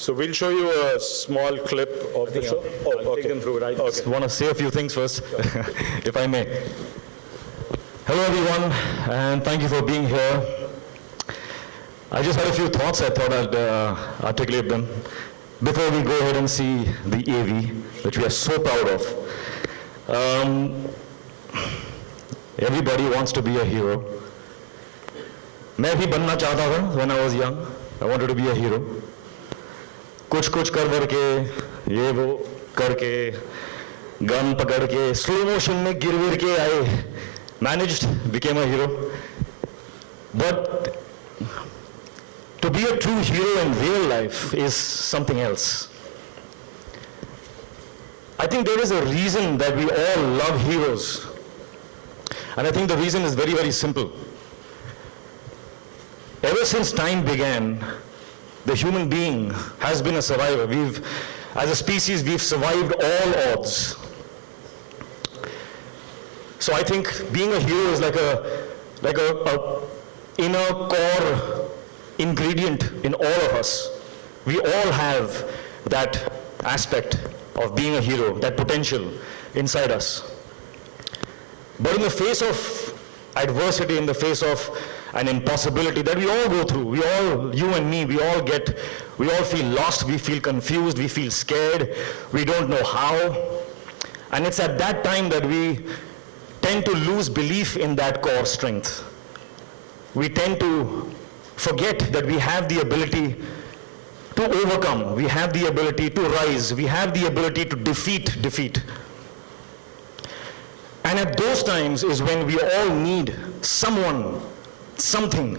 So we'll show you a small clip of the show. I'll take them through it. I just want to say a few things first, if I may. Hello, everyone, and thank you for being here. I just had a few thoughts. I thought I'd articulate them before we go ahead and see the AV, which we are so proud of. Everybody wants to be a hero. मैं भी बनना चाहता था when I was young. I wanted to be a hero. कुछ कर के ये वो करके गन पकड़ के स्लो मोशन में गिर के I managed, became a hero. But to be a true hero in real life is something else. I think there is a reason that we all love heroes. And I think the reason is very, very simple. Ever since time began, the human being has been a survivor. As a species, we've survived all odds. So I think being a hero is like a inner core ingredient in all of us. We all have that aspect of being a hero, that potential inside us. But in the face of adversity, in the face of an impossibility that we all go through, you and me, we all feel lost, we feel confused, we feel scared, we don't know how. And it's at that time that we tend to lose belief in that core strength. We tend to forget that we have the ability to overcome, we have the ability to rise, we have the ability to defeat defeat. And at those times is when we all need someone, something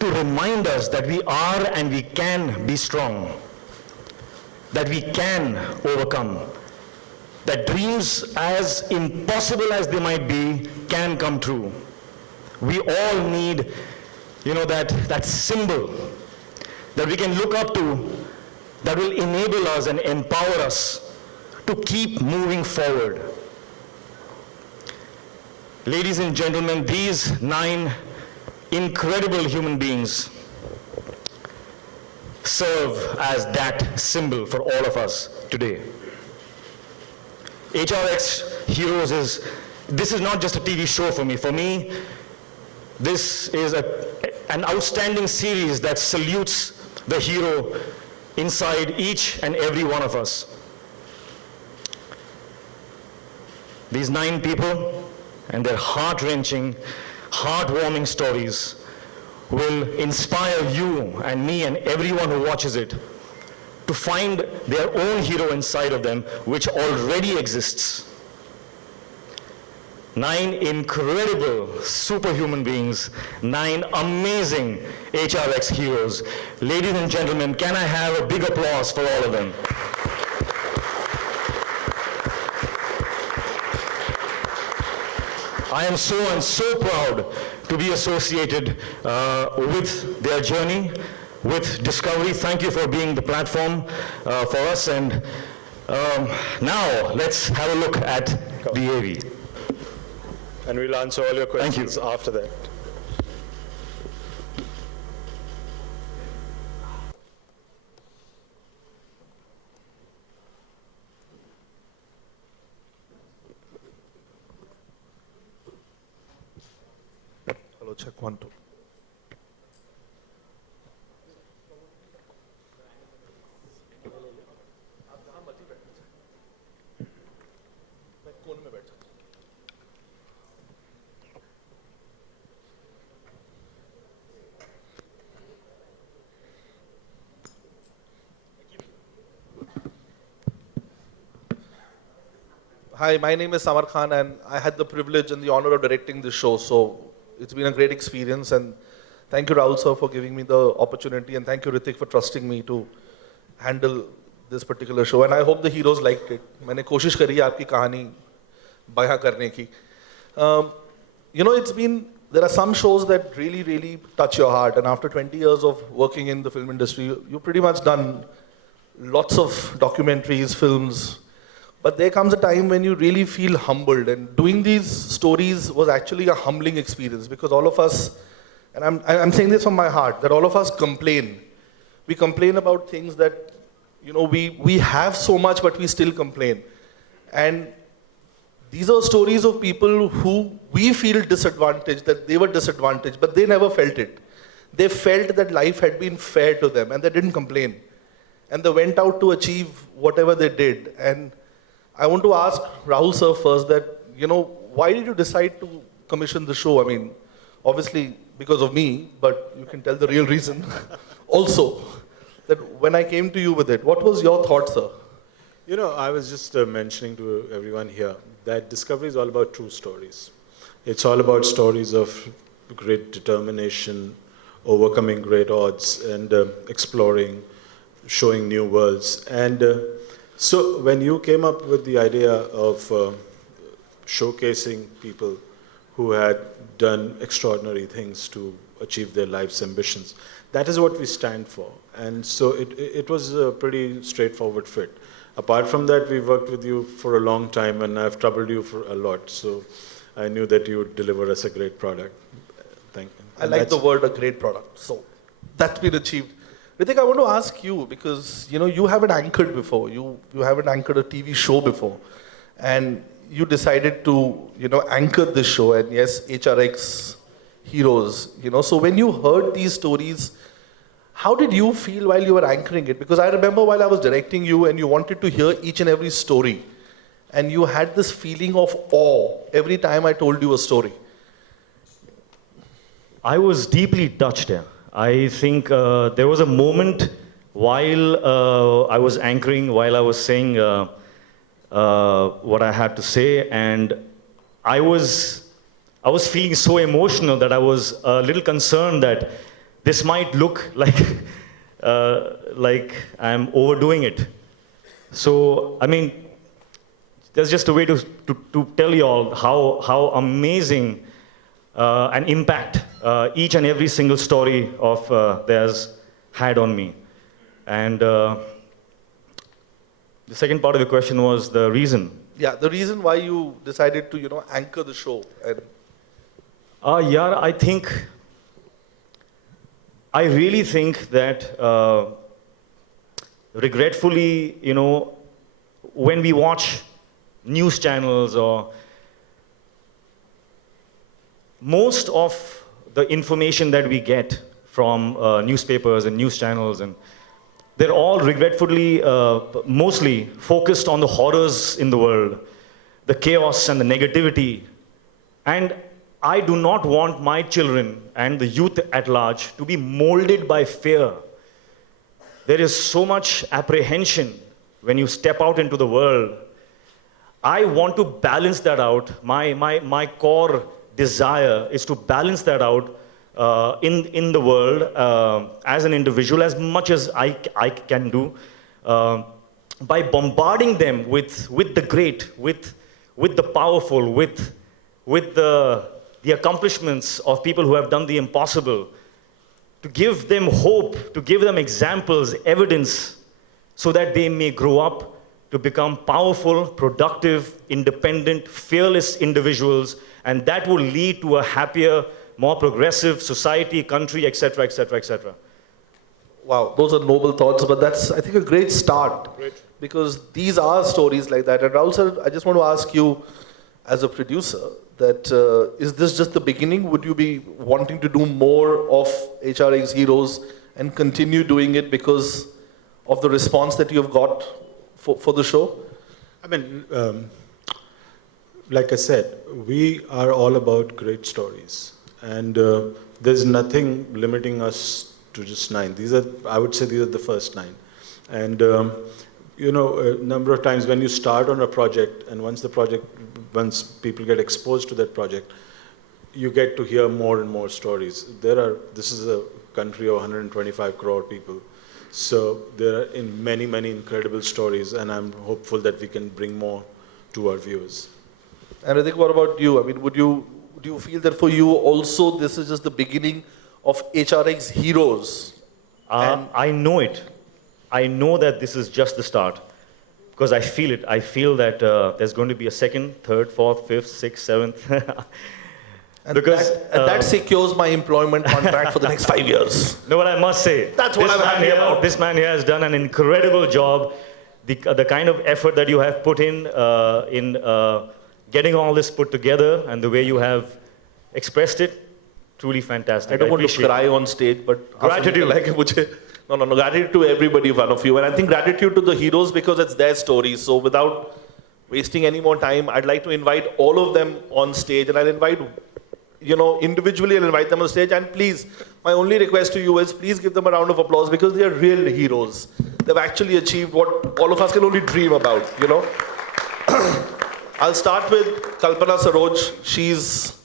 to remind us that we are and we can be strong, that we can overcome, that dreams, as impossible as they might be, can come true. We all need, that symbol that we can look up to that will enable us and empower us to keep moving forward. Ladies and gentlemen, these 9 incredible human beings serve as that symbol for all of us today. HRX Heroes this is not just a TV show for me. For me, this is an outstanding series that salutes the hero inside each and every one of us. These 9 people and their heart-wrenching, heartwarming stories will inspire you and me and everyone who watches it to find their own hero inside of them, which already exists. 9 incredible superhuman beings, 9 amazing HRX heroes. Ladies and gentlemen, can I have a big applause for all of them? I am so proud to be associated with their journey, with Discovery. Thank you for being the platform for us. And now let's have a look at the AV. And we'll answer all your questions after that. Hello, check 1, 2. Hi, my name is Samar Khan, and I had the privilege and the honor of directing this show. So it's been a great experience, and thank you, Rahul sir, for giving me the opportunity, and thank you, Ritik, for trusting me to handle this particular show. And I hope the heroes liked it. मैंने कोशिश करी है आपकी कहानी बयां करने की. There are some shows that really, really touch your heart. And after 20 years of working in the film industry, you've pretty much done lots of documentaries, films. But there comes a time when you really feel humbled. And doing these stories was actually a humbling experience, because all of us, and I'm saying this from my heart, that all of us complain we complain about things that, we have so much, but we still complain. And these are stories of people who we feel disadvantaged, that they were disadvantaged, but they never felt it. They felt that life had been fair to them, and they didn't complain. And they went out to achieve whatever they did. And I want to ask Rahul sir first that, why did you decide to commission the show? I mean, obviously because of me, but you can tell the real reason also. That when I came to you with it, what was your thought, sir? I was just mentioning to everyone here that Discovery is all about true stories. It's all about stories of great determination, overcoming great odds, and exploring, showing new worlds. And so when you came up with the idea of showcasing people who had done extraordinary things to achieve their life's ambitions, that is what we stand for. And so it was a pretty straightforward fit. Apart from that, we worked with you for a long time, and I've troubled you for a lot. So I knew that you would deliver us a great product. Thank you. I like the word, a great product. So that's been achieved. Ritik, I want to ask you, because you haven't anchored before. You haven't anchored a TV show before. And you decided to, anchor this show. And yes, HRX Heroes. So when you heard these stories, how did you feel while you were anchoring it? Because I remember while I was directing you and you wanted to hear each and every story. And you had this feeling of awe every time I told you a story. I was deeply touched here. I think there was a moment while I was anchoring, while I was saying what I had to say, and I was feeling so emotional that I was a little concerned that this might look like I'm overdoing it. So, I mean, there's just a way to tell you all how amazing an impact each and every single story of theirs had on me. And the second part of the question was the reason. Yeah, the reason why you decided to, anchor the show. And I really think that regretfully, when we watch news channels or most of the information that we get from newspapers and news channels, and they're all regretfully mostly focused on the horrors in the world, the chaos and the negativity. And I do not want my children and the youth at large to be molded by fear. There is so much apprehension when you step out into the world. I want to balance that out. My core desire is to balance that out in the world as an individual, as much as I can do, by bombarding them with the great, with the powerful, with the accomplishments of people who have done the impossible, to give them hope, to give them examples, evidence, so that they may grow up to become powerful, productive, independent, fearless individuals, and that will lead to a happier, more progressive society, country, etc., etc., etc. Wow, those are noble thoughts, but that's, I think, a great start. Great. Because these are stories like that. And Rahul sir, I just want to ask you, as a producer, that is this just the beginning? Would you be wanting to do more of HRX Heroes and continue doing it because of the response that you have got for the show? I mean, like I said, we are all about great stories. And there's nothing limiting us to just 9. I would say these are the first 9. And, a number of times when you start on a project, and once people get exposed to that project, you get to hear more and more stories. This is a country of 125 crore people. So there are many, many incredible stories, and I'm hopeful that we can bring more to our viewers. And Ritik, what about you? I mean, do you feel that for you also this is just the beginning of HRX Heroes? I know it. I know that this is just the start, because I feel it. I feel that there's going to be a second, third, fourth, fifth, sixth, seventh. And Because, that secures my employment contract for the next 5 years. No, but I must say, That's what this I'm man happy here, about. This man here has done an incredible job. The kind of effort that you have put in getting all this put together and the way you have expressed it, truly fantastic. I don't want to appreciate cry on stage, but Gratitude. No, gratitude to everybody in front of you. And I think gratitude to the heroes because it's their stories. So without wasting any more time, I'd like to invite all of them on stage. And I'll invite, individually I'll invite them on stage. And please, my only request to you is please give them a round of applause because they are real heroes. They've actually achieved what all of us can only dream about, I'll start with Kalpana Saroj. She's,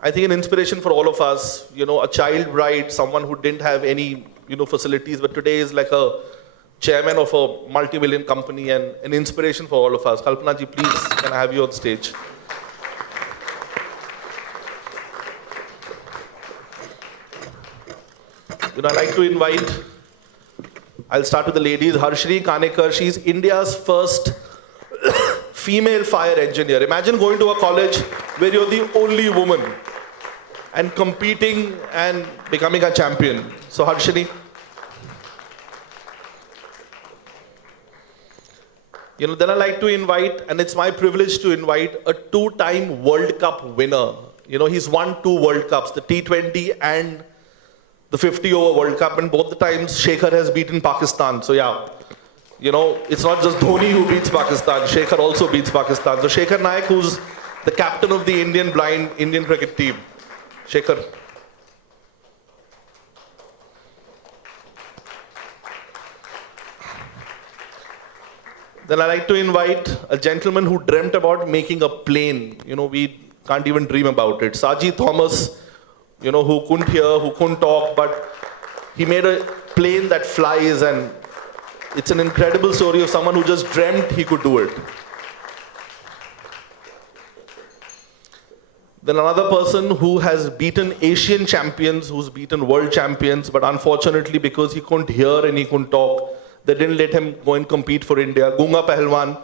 I think, an inspiration for all of us. A child bride, someone who didn't have any, facilities, but today is like a chairman of a multi-million company and an inspiration for all of us. Kalpana ji, please, can I have you on stage? I'd like to invite, I'll start with the ladies. Harshri Kanekar, she's India's first female fire engineer. Imagine going to a college where you're the only woman and competing and becoming a champion. So Harshini. Then I like to invite, and it's my privilege to invite a 2-time World Cup winner. He's won 2 World Cups, the T20 and the 50-over World Cup, and both the times Shekhar has beaten Pakistan. So yeah, it's not just Dhoni who beats Pakistan, Shekhar also beats Pakistan. So Shekhar Naik, who's the captain of the Indian blind Indian cricket team. Shekhar. Then I like to invite a gentleman who dreamt about making a plane. We can't even dream about it. Saji Thomas, who couldn't hear, who couldn't talk, but he made a plane that flies, and it's an incredible story of someone who just dreamt he could do it. Then another person who has beaten Asian champions, who's beaten world champions, but unfortunately because he couldn't hear and he couldn't talk, they didn't let him go and compete for India. Gunga Pahalwan,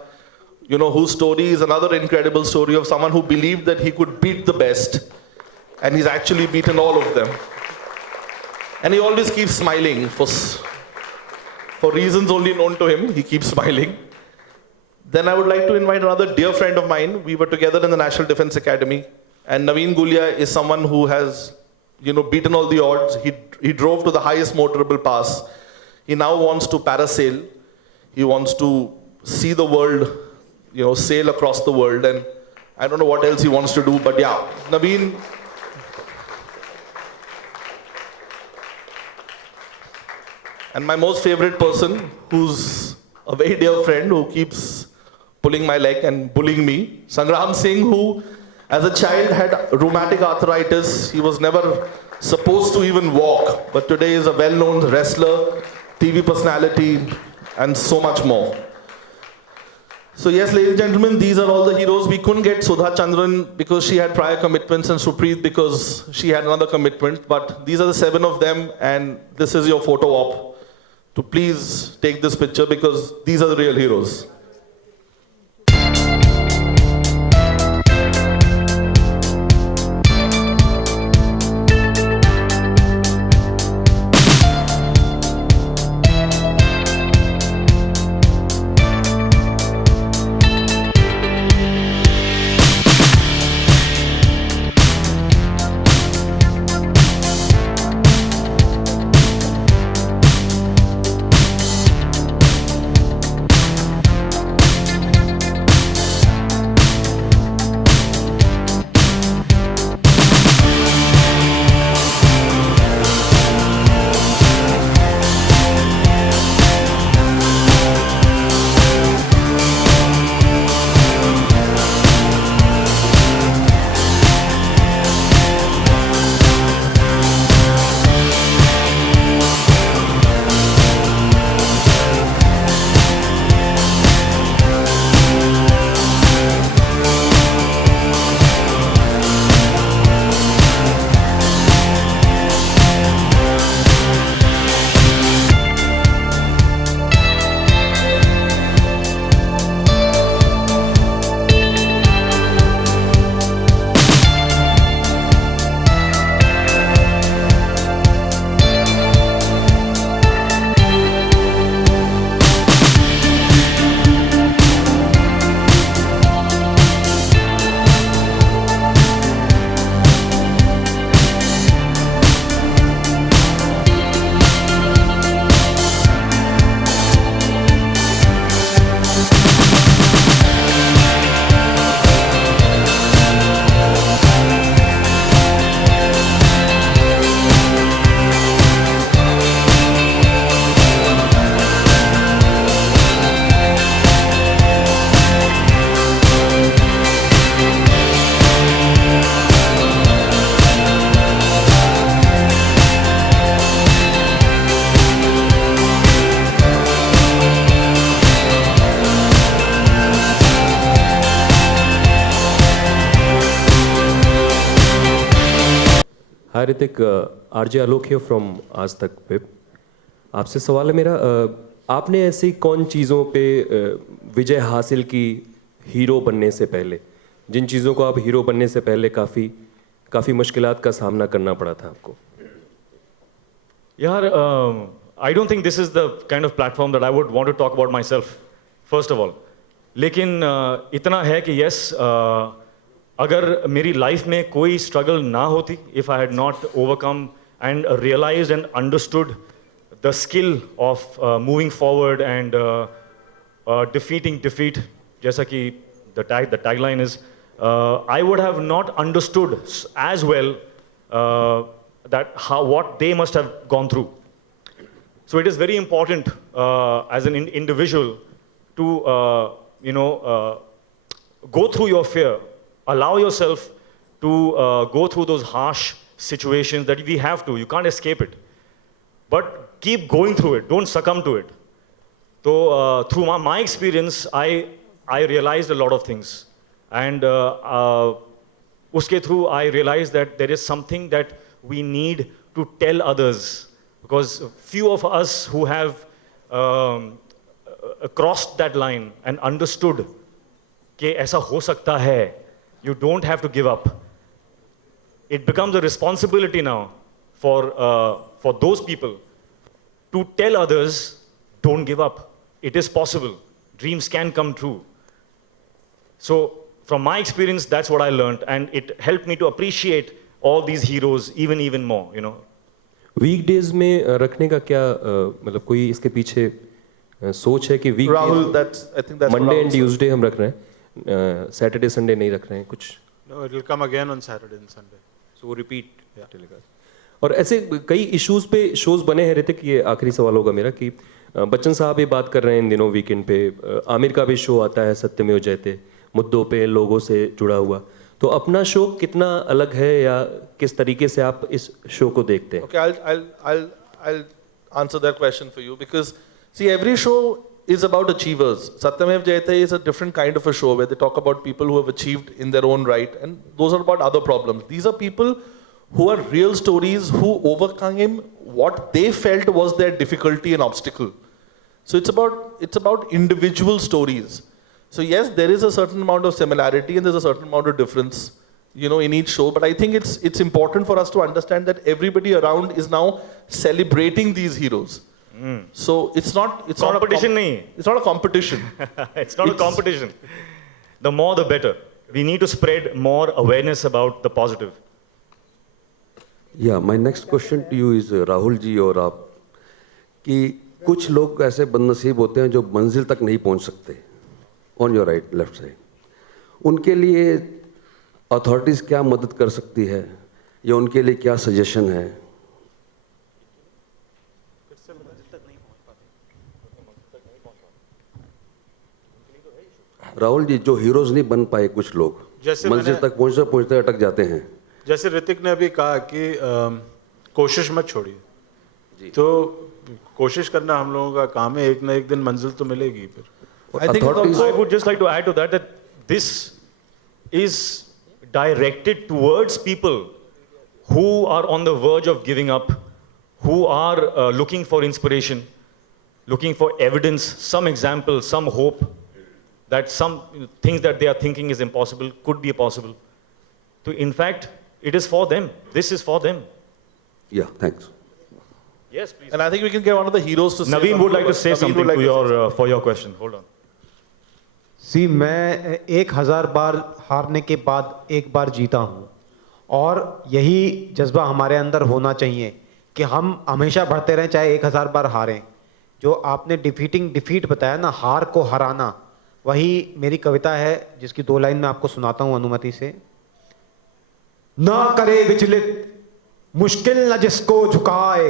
whose story is another incredible story of someone who believed that he could beat the best, and he's actually beaten all of them. And he always keeps smiling. For reasons only known to him, he keeps smiling. Then I would like to invite another dear friend of mine. We were together in the National Defense Academy. And Naveen Gulia is someone who has, beaten all the odds. He drove to the highest motorable pass. He now wants to parasail. He wants to see the world, sail across the world. And I don't know what else he wants to do, but yeah, Naveen. And my most favorite person, who's a very dear friend, who keeps pulling my leg and bullying me, Sangram Singh, who as a child had rheumatic arthritis. He was never supposed to even walk, but today is a well-known wrestler, TV personality, and so much more. So yes, ladies and gentlemen, these are all the heroes. We couldn't get Sudha Chandran because she had prior commitments and Supreet because she had another commitment. But these are the 7 of them, and this is your photo op. To please take this picture because these are the real heroes. Hrithik, RJ Alok here from आज तक web. आपसे सवाल है मेरा, आपने ऐसी कौन चीज़ों पे विजय हासिल की हीरो बनने से पहले, जिन चीज़ों को आप हीरो बनने से पहले काफ़ी मुश्किलात का सामना करना पड़ा था आपको? यार, I don't think this is the kind of platform that I would want to talk about myself, first of all. लेकिन इतना है कि yes, अगर मेरी लाइफ में कोई स्ट्रगल ना होती, if I had not overcome and realized and understood the skill of moving forward and defeating defeat, जैसा कि the tagline is, I would have not understood as well what they must have gone through. So it is very important as an individual to go through your fear, allow yourself to go through those harsh situations that we have to. You can't escape it, but keep going through it. Don't succumb to it. So through my experience, I realized a lot of things, and uske through I realized that there is something that we need to tell others. Because few of us who have crossed that line and understood कि ऐसा हो सकता है, you don't have to give up. It becomes a responsibility now for those people to tell others, don't give up. It is possible. Dreams can come true. So from my experience, that's what I learned, and it helped me to appreciate all these heroes even more, you know. Weekdays में रखने का क्या मतलब कोई इसके पीछे सोच है कि Rahul, week I think that's Monday Rahul and said. Tuesday हम रख रहे हैं, सैटरडे संडे नहीं रख रहे हैं कुछ? No, it will come again on Saturday and Sunday. सो वो रिपीट चलेगा। और ऐसे कई इश्यूज पे शोज बने हैं ऋतिक, ये आखिरी सवाल होगा मेरा कि बच्चन साहब ये बात कर रहे हैं इन दिनों वीकेंड पे, आमिर का भी शो आता है सत्यमेव जयते, मुद्दों पे लोगों से जुड़ा हुआ। तो अपना शो कितना अलग है या किस तरीके से आप इस शो को देखते हैं? Okay, I'll answer that question for you because see, every show is about achievers. Satyamev Jayate is a different kind of a show where they talk about people who have achieved in their own right, and those are about other problems. These are people who are real stories who overcame what they felt was their difficulty and obstacle. So it's about individual stories. So yes, there is a certain amount of similarity and there's a certain amount of difference, you know, in each show. But I think it's important for us to understand that everybody around is now celebrating these heroes. So it's not Competition nahi. It's not a competition. It's not a competition. The more the better. We need to spread more awareness about the positive. Yeah, my next question to you is Rahul ji और आप, कि कुछ लोग ऐसे बदनसीब होते हैं जो मंजिल तक नहीं पहुंच सकते, on your right left side, उनके लिए अथॉरिटीज़ क्या मदद कर सकती है या उनके लिए क्या सजेशन है? राहुल जी, जो हीरोज नहीं बन पाए कुछ लोग, जैसे मंजिल तक पहुंचते अटक जाते हैं। जैसे ऋतिक ने अभी कहा कि कोशिश मत छोड़िए, तो कोशिश करना हम लोगों का काम है, एक ना एक दिन मंजिल तो मिलेगी फिर। I think it's I also, would just like to add to that this is directed towards people who are on the verge of giving up, who are looking for inspiration, looking for evidence, some example, some hope that some things that they are thinking is impossible could be possible. So in fact, it is for them. This is for them. Yeah, thanks. Yes, please. and I think we can get one of the heroes to say Naveen something would like to about- say Naveen something would like to to say your for your question. Hold on. सी मैं 1000 बार हारने के बाद एक बार जीता हूँ, और यही जज्बा हमारे अंदर होना चाहिए कि हम हमेशा बढ़ते रहें चाहे 1000 बार हारें। जो आपने डिफीट बताया ना, हार को हराना, वही मेरी कविता है जिसकी 2 लाइन मैं आपको सुनाता हूँ अनुमति से। ना करे विचलित मुश्किल न जिसको झुकाए,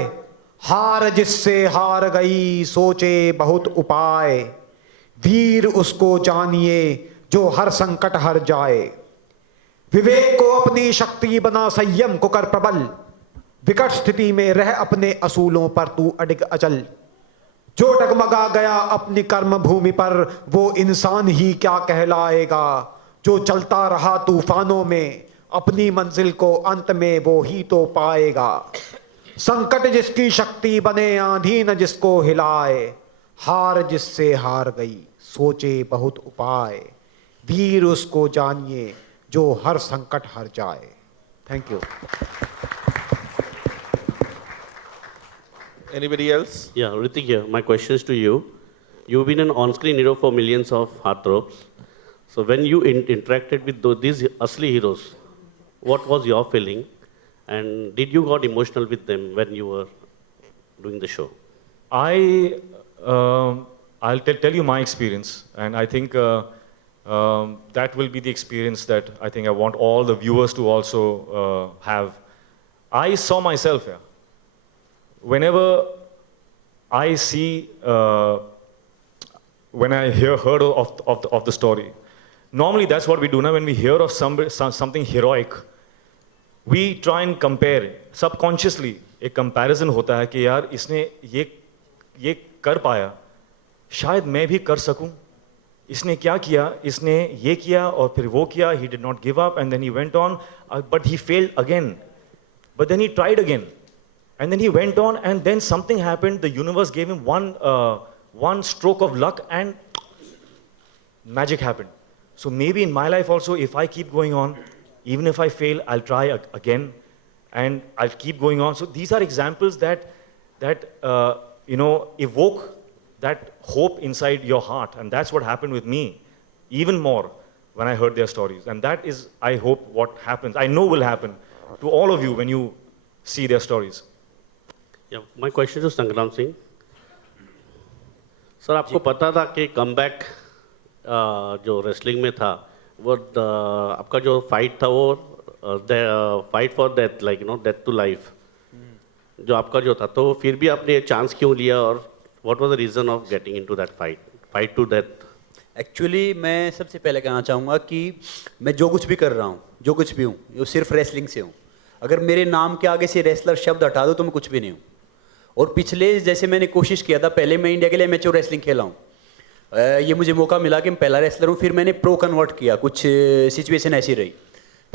हार जिससे हार गई सोचे बहुत उपाय, वीर उसको जानिए जो हर संकट हर जाए, विवेक को अपनी शक्ति बना संयम को कर प्रबल, विकट स्थिति में रह अपने असूलों पर तू अडिग अचल, जो डगमगा गया अपनी कर्म भूमि पर वो इंसान ही क्या कहलाएगा, जो चलता रहा तूफानों में अपनी मंजिल को अंत में वो ही तो पाएगा। संकट जिसकी शक्ति बने, आंधी न जिसको हिलाए, हार जिससे हार गई सोचे बहुत उपाय, वीर उसको जानिए जो हर संकट हार जाए। Thank you. Anybody else? Yeah, Ritik here. My question is to you. You've been an on-screen hero for millions of heartthrobs. So when you interacted with these Asli heroes, what was your feeling? And did you got emotional with them when you were doing the show? I'll tell you my experience, and I think that will be the experience that I think I want all the viewers to also have. I saw myself here. Whenever I see, when I heard of the story, normally that's what we do now. When we hear of something heroic, we try and compare. Subconsciously, एक comparison होता है कि यार इसने ये कर पाया, शायद मैं भी कर सकूं. इसने क्या किया? इसने ये किया और फिर वो किया. He did not give up and then he went on, but he failed again. But then he tried again. And then he went on, and then something happened. The universe gave him one stroke of luck, and magic happened. So maybe in my life also, if I keep going on, even if I fail, I'll try again, and I'll keep going on. So these are examples that evoke that hope inside your heart, and that's what happened with me, even more when I heard their stories. And that is, I hope, what happens. I know will happen to all of you when you see their stories. Yeah, my question to Sangram Singh. Sir आपको पता था कि comeback जो wrestling में था वो आपका जो फाइट था वो fight for death, like death to life जो आपका जो था, तो फिर भी आपने चांस क्यों लिया और what was the reason of getting into that fight to death? Actually मैं सबसे पहले कहना चाहूँगा कि मैं जो कुछ भी कर रहा हूँ, जो कुछ भी हूँ, वो सिर्फ रेसलिंग से हूँ. अगर मेरे नाम के आगे से रेसलर शब्द हटा दो तो मैं कुछ भी नहीं हूँ. और पिछले जैसे मैंने कोशिश किया था, पहले मैं इंडिया के लिए मैच्योर रेसलिंग खेला हूँ, ये मुझे मौका मिला कि मैं पहला रेसलर हूँ. फिर मैंने प्रो कन्वर्ट किया, कुछ सिचुएशन ऐसी रही.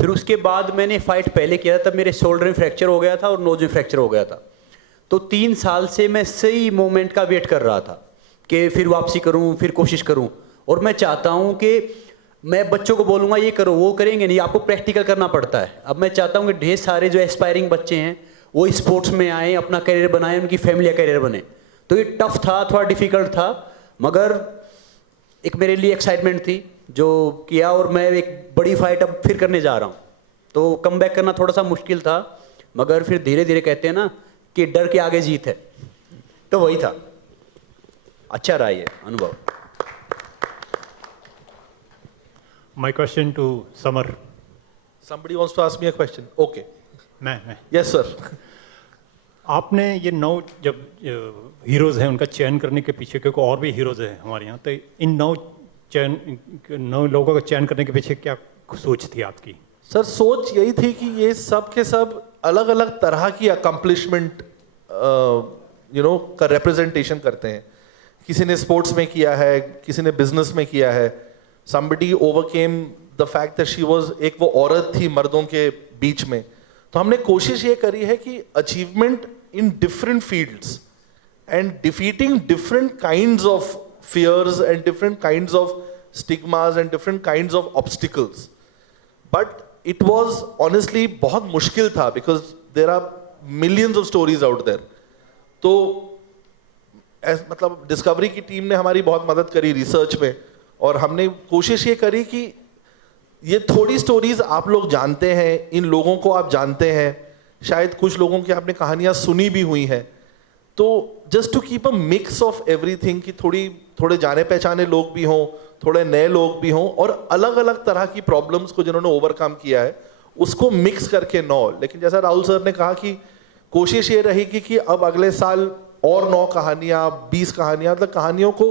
फिर उसके बाद मैंने फाइट पहले किया था, तब मेरे शोल्डर में फ्रैक्चर हो गया था और नोज में फ्रैक्चर हो गया था. तो 3 साल से मैं सही मोमेंट का वेट कर रहा था कि फिर वापसी करूँ, फिर कोशिश करूँ. और मैं चाहता हूँ कि मैं बच्चों को बोलूँगा ये करो, वो करेंगे नहीं, आपको प्रैक्टिकल करना पड़ता है. अब मैं चाहता हूँ कि ढेर सारे जो एस्पायरिंग बच्चे हैं वो स्पोर्ट्स में आए, अपना करियर बनाए, उनकी फैमिली का करियर बने. तो ये टफ था, थोड़ा डिफिकल्ट था, मगर एक मेरे लिए एक्साइटमेंट थी जो किया. और मैं एक बड़ी फाइट अब फिर करने जा रहा हूँ, तो कम बैक करना थोड़ा सा मुश्किल था, मगर फिर धीरे धीरे कहते हैं ना कि डर के आगे जीत है, तो वही था. अच्छा रहा ये अनुभव. My question to Samar. Somebody wants to ask me a question. Okay. मैं Yes, sir. आपने ये 9 जब हीरोज़ हैं उनका चयन करने के पीछे, क्योंकि और भी हीरोज़ हैं हमारे यहाँ, तो इन 9 लोगों का चयन करने के पीछे क्या सोच थी आपकी? सर सोच यही थी कि ये सब के सब अलग अलग तरह की अकम्पलिशमेंट का रिप्रेजेंटेशन करते हैं. किसी ने स्पोर्ट्स में किया है, किसी ने बिजनेस में किया है. somebody overcame the fact that she was एक वो औरत थी मर्दों के बीच में. तो हमने कोशिश ये करी है कि achievement in different fields and defeating different kinds of fears and different kinds of stigmas and different kinds of obstacles. But it was honestly बहुत मुश्किल था because there are millions of stories out there. तो मतलब discovery की team ने हमारी बहुत मदद करी रिसर्च में, और हमने कोशिश ये करी कि ये थोड़ी स्टोरीज आप लोग जानते हैं, इन लोगों को आप जानते हैं, शायद कुछ लोगों की आपने कहानियां सुनी भी हुई हैं. तो just to keep a mix of everything कि थोड़े जाने पहचाने लोग भी हों, थोड़े नए लोग भी हों, और अलग अलग तरह की प्रॉब्लम्स को जिन्होंने ओवरकम किया है उसको मिक्स करके 9. लेकिन जैसा राहुल सर ने कहा कि कोशिश ये रहेगी कि अब अगले साल और 9 कहानियां, 20 कहानियां, मतलब कहानियों को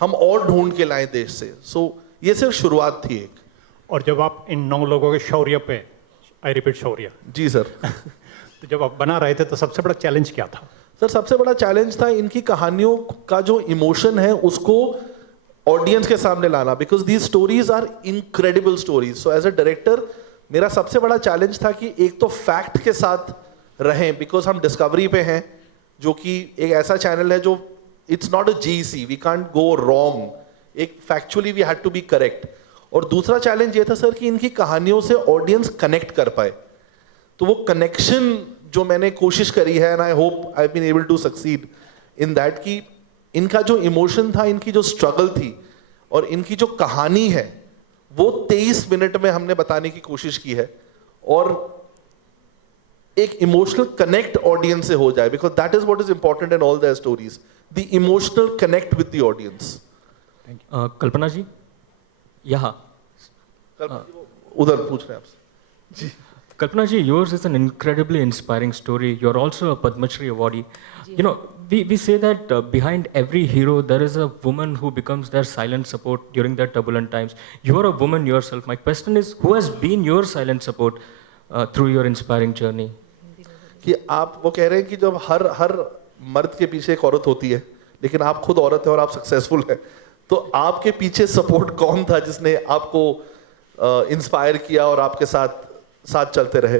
हम और ढूंढ के लाएं देश से. सो ये सिर्फ शुरुआत थी एक. और जब आप इन 9 लोगों के शौर्य पे, I repeat Shaurya, ji sir. तो जब आप बना रहे थे तो सबसे बड़ा चैलेंज क्या था? सर सबसे बड़ा चैलेंज था इनकी कहानियों का जो इमोशन है उसको ऑडियंस के सामने लाना, because these stories are incredible stories. So as a director मेरा सबसे बड़ा चैलेंज था कि एक तो फैक्ट के साथ रहें, बिकॉज हम डिस्कवरी पे हैं, जो कि एक ऐसा चैनल है जो it's not a GC, we can't go wrong, एक factually we had to be correct. और दूसरा चैलेंज ये था सर कि इनकी कहानियों से ऑडियंस कनेक्ट कर पाए, तो वो कनेक्शन जो मैंने कोशिश करी है, and I hope I been able to succeed in that, कि इनका जो इमोशन था, इनकी जो स्ट्रगल थी और इनकी जो कहानी है, वो 23 मिनट में हमने बताने की कोशिश की है, और एक इमोशनल कनेक्ट ऑडियंस से हो जाए, because that is what is important in all their stories, the emotional connect with the audience. Kalpana ji, यहाँ उधर पूछ रहे हैं आपसे। Kalpana ji, yours is an incredibly inspiring story. You're also a Padma Shri awardee. You know, we say that behind every hero there is a woman who becomes their silent support during their turbulent times. You're a woman yourself. My question is, who has been your silent support through your inspiring journey? कि आप वो कह रहे हैं कि जब हर मर्द के पीछे एक औरत होती है, लेकिन आप खुद औरत है और आप सक्सेसफुल हैं, तो आपके पीछे सपोर्ट कौन था जिसने आपको इंस्पायर किया और आपके साथ चलते रहे?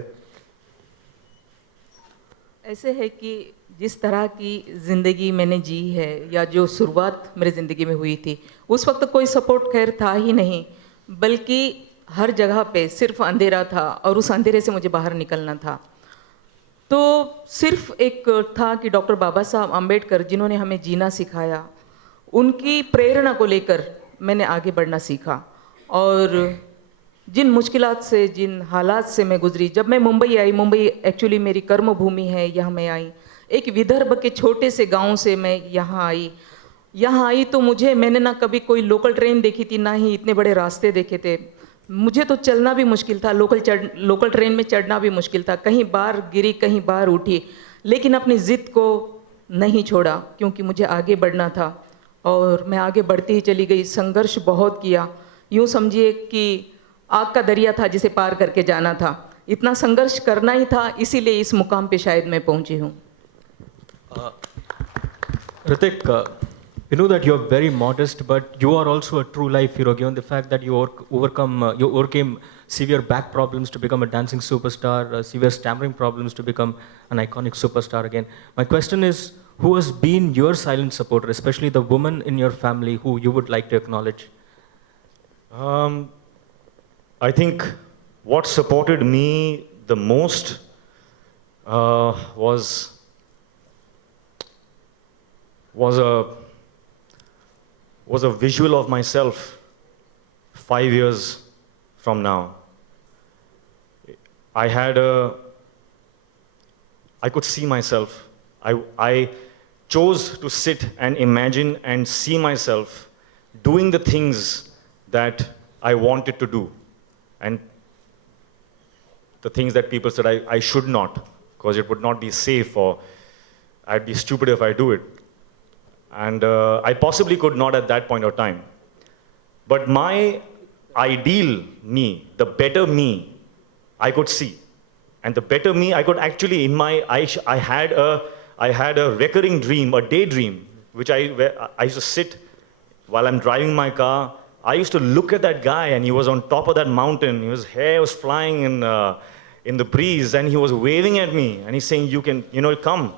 ऐसे है कि जिस तरह की ज़िंदगी मैंने जी है, या जो शुरुआत मेरी ज़िंदगी में हुई थी, उस वक्त कोई सपोर्ट खैर था ही नहीं, बल्कि हर जगह पे सिर्फ अंधेरा था और उस अंधेरे से मुझे बाहर निकलना था। तो सिर्फ एक था कि डॉक्टर बाबा साहब अम्बेडकर, जिन्होंने हमें जीना सिखाया, उनकी प्रेरणा को लेकर मैंने आगे बढ़ना सीखा। और जिन मुश्किलात से, जिन हालात से मैं गुजरी, जब मैं मुंबई आई, मुंबई एक्चुअली मेरी कर्म भूमि है, यहाँ मैं आई, एक विदर्भ के छोटे से गांव से मैं यहाँ आई तो मैंने ना कभी कोई लोकल ट्रेन देखी थी, ना ही इतने बड़े रास्ते देखे थे। मुझे तो चलना भी मुश्किल था, लोकल ट्रेन में चढ़ना भी मुश्किल था, कहीं बार गिरी, कहीं बार उठी, लेकिन अपनी ज़िद को नहीं छोड़ा, क्योंकि मुझे आगे बढ़ना था और मैं आगे बढ़ती ही चली गई। संघर्ष बहुत किया, यूँ समझिए कि आग का दरिया था जिसे पार करके जाना था, इतना संघर्ष करना ही था, इसीलिए इस मुकाम पे शायद मैं पहुंची हूँ। Ritik, you know that you're very modest, but you are also a true life hero, given the fact that you overcame severe back problems to become a dancing superstar, severe stammering problems to become an iconic superstar again. My question is, who has been your silent supporter, especially the woman in your family who you would like to acknowledge? I think what supported me the most was a visual of myself 5 years from now. I could see myself. I chose to sit and imagine and see myself doing the things that I wanted to do, and the things that people said I should not, because it would not be safe, or I'd be stupid if I do it. And I possibly could not at that point of time. But my ideal me, the better me, I could see. And the better me, I could actually, I had a recurring dream, a daydream, where I used to sit while I'm driving my car. I used to look at that guy, and he was on top of that mountain. His hair was flying in the breeze, and he was waving at me, and he's saying, come.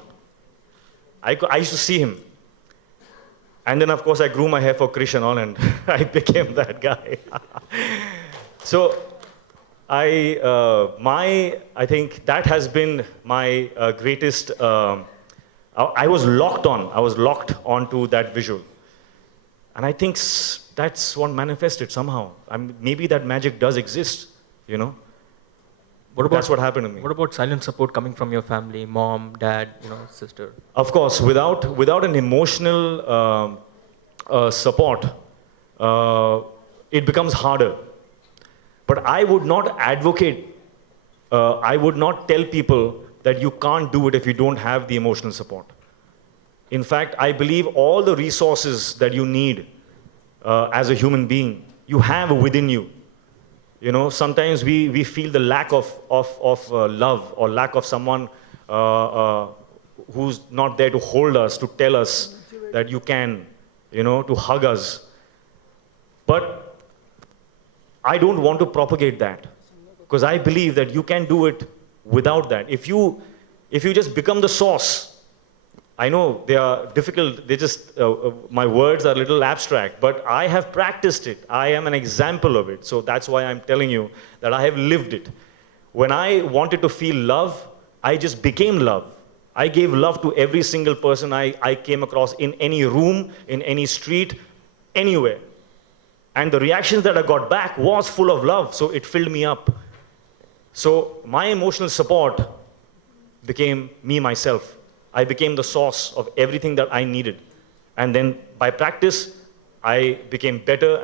I used to see him. And then, of course, I grew my hair for Krish and all, and I became that guy. So, I think that has been my greatest. I was locked onto that visual, and I think that's what manifested somehow. Maybe that magic does exist, That's what happened to me. What about silent support coming from your family, mom, dad, sister? Of course, without an emotional support, it becomes harder. But I would not advocate, I would not tell people that you can't do it if you don't have the emotional support. In fact, I believe all the resources that you need as a human being, you have within you. Sometimes we feel the lack of love, or lack of someone who's not there to hold us, to tell us that you can, to hug us. But I don't want to propagate that, because I believe that you can do it without that. If you just become the sauce, I know they are difficult, they just, my words are a little abstract, but I have practiced it. I am an example of it. So that's why I'm telling you that I have lived it. When I wanted to feel love, I just became love. I gave love to every single person I came across in any room, in any street, anywhere. And the reactions that I got back was full of love, so it filled me up. So my emotional support became me, myself. I became the source of everything that I needed. And then by practice, I became better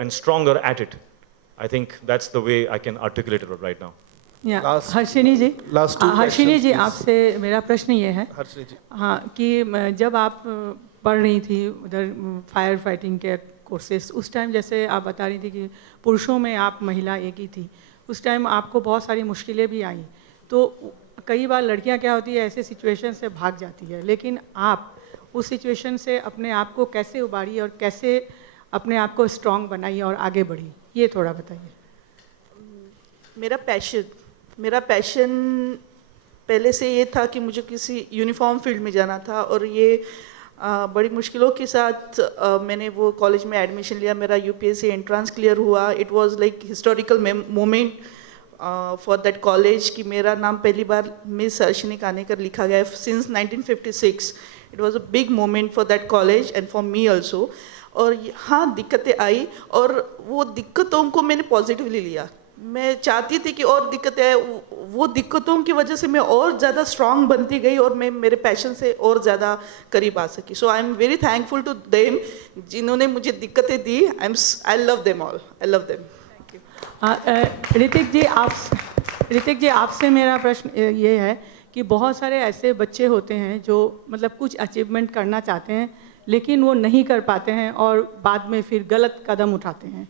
and stronger at it. I think that's the way I can articulate it right now. Harshini ji, last two Harshini ji, questions, आपसे मेरा प्रश्न ये है, हर्षिनी जी, हाँ, कि जब आप पढ़ रही थी उधर फायर फाइटिंग के कोर्सेस, उस टाइम जैसे आप बता रही थी कि पुरुषों में आप महिला एक ही थी, उस टाइम आपको बहुत सारी मुश्किलें भी आई, तो कई बार लड़कियां क्या होती है, ऐसे सिचुएशन से भाग जाती है, लेकिन आप उस सिचुएशन से अपने आप को कैसे उबारी और कैसे अपने आप को स्ट्रॉन्ग बनाई और आगे बढ़ी, ये थोड़ा बताइए। मेरा पैशन पहले से ये था कि मुझे किसी यूनिफॉर्म फील्ड में जाना था, और ये बड़ी मुश्किलों के साथ मैंने वो कॉलेज में एडमिशन लिया, मेरा यूपीएससी एंट्रेंस क्लियर हुआ। It was like historical moment for that college कि मेरा नाम पहली बार मिस अर्शनी कानेकर लिखा गया since 1956। It was a big moment for that college and for me also. और हाँ, दिक्कतें आई और वो दिक्कतों को मैंने पॉजिटिवली लिया। मैं चाहती थी कि और दिक्कतें आए, वो दिक्कतों की वजह से मैं और ज़्यादा स्ट्रांग बनती गई और मैं मेरे पैशन से और ज़्यादा करीब आ सकी। So I am very thankful to them जिन्होंने मुझे दिक्कतें दी। I love them all, I love them. Thank you. Hrithik ji, आपसे मेरा प्रश्न ये है कि बहुत सारे ऐसे बच्चे होते हैं जो मतलब कुछ अचीवमेंट करना चाहते हैं लेकिन वो नहीं कर पाते हैं और बाद में फिर गलत कदम उठाते हैं,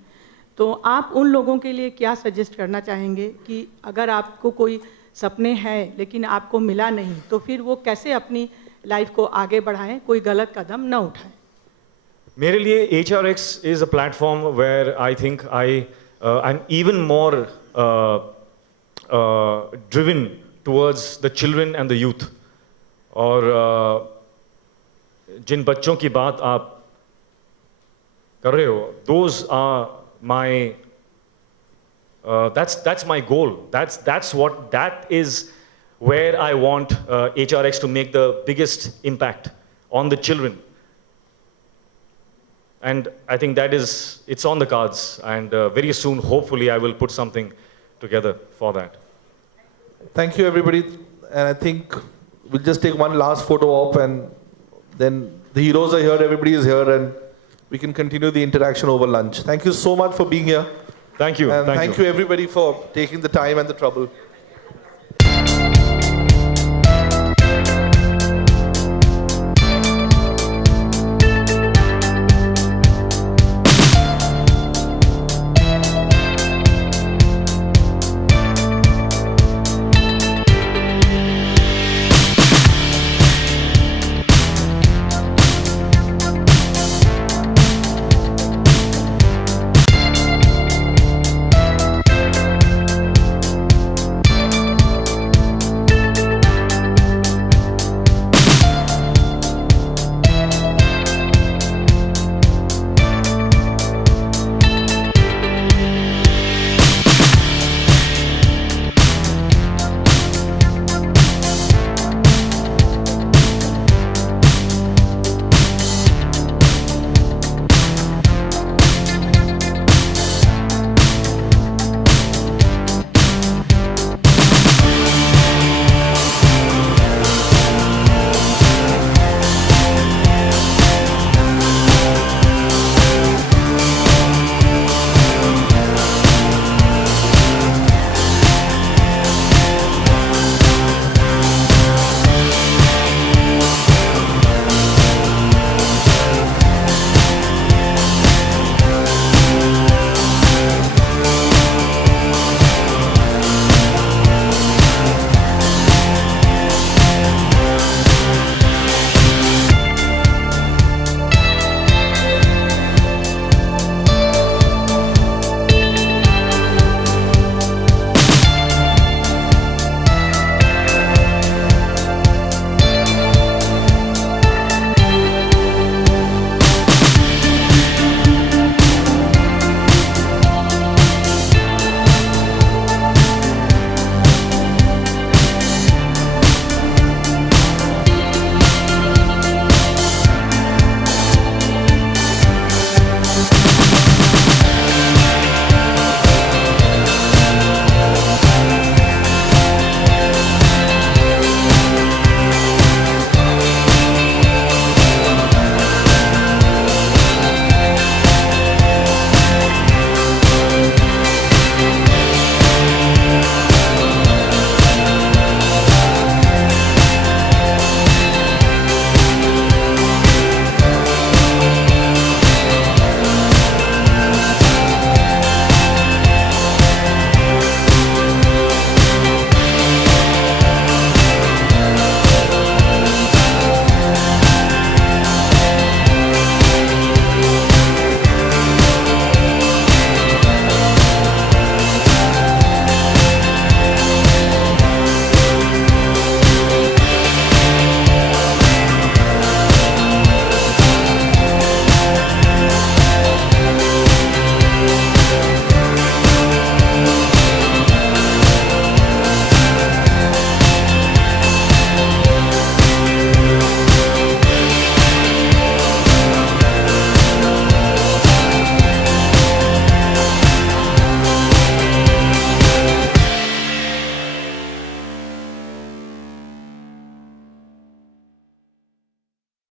तो आप उन लोगों के लिए क्या सजेस्ट करना चाहेंगे कि अगर आपको कोई सपने हैं लेकिन आपको मिला नहीं तो फिर वो कैसे अपनी लाइफ को आगे बढ़ाएं, कोई गलत कदम न उठाएं? मेरे लिए HRX is a platform where I think I'm even more driven towards the children and the youth. और जिन बच्चों की बात आप कर रहे हो, those are my that's my goal. That is where I want HRX to make the biggest impact on the children. And I think it's on the cards, and very soon, hopefully, I will put something together for that. Thank you, everybody. And I think we'll just take one last photo op, and then the heroes are here, everybody is here, and we can continue the interaction over lunch. Thank you so much for being here. Thank you. And thank you everybody for taking the time and the trouble.